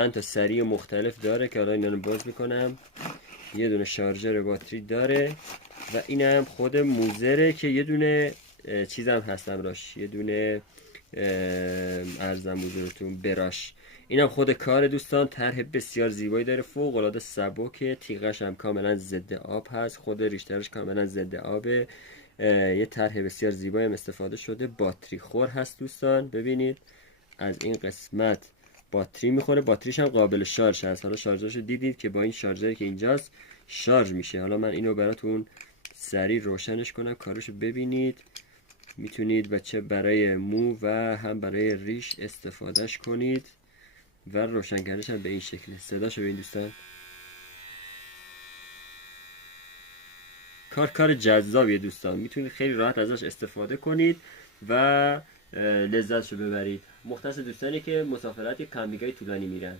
چند تا سری مختلف داره که الان اینا رو باز میکنم. یه دونه شارژر باتری داره و اینم خود موزره که یه دونه چیزم هستم راش، یه دونه ارزم بزرگتون براش. اینم خود کار دوستان. طرح بسیار زیبایی داره، فوق العاده سبکه، تیغش هم کاملا ضد آب هست، خود ریشترش کاملا ضد آبه. یه طرح بسیار زیبایی هم استفاده شده. باتری خور هست دوستان، ببینید از این قسمت باتری میخوره. باتریش هم قابل شارژ هست. حالا شارژرشو دیدید که با این شارژری که اینجاست شارژ میشه. حالا من اینو براتون سریع روشنش کنم کارشو ببینید. میتونید بچه برای مو و هم برای ریش استفادهش کنید و روشنگرش هم به این شکله. صداشو ببین دوستان. کار جذابیه دوستان، میتونید خیلی راحت ازش استفاده کنید و لذتشو ببرید. مختص دوستانی که مسافرت یا کمپینگ‌های طولانی میرن.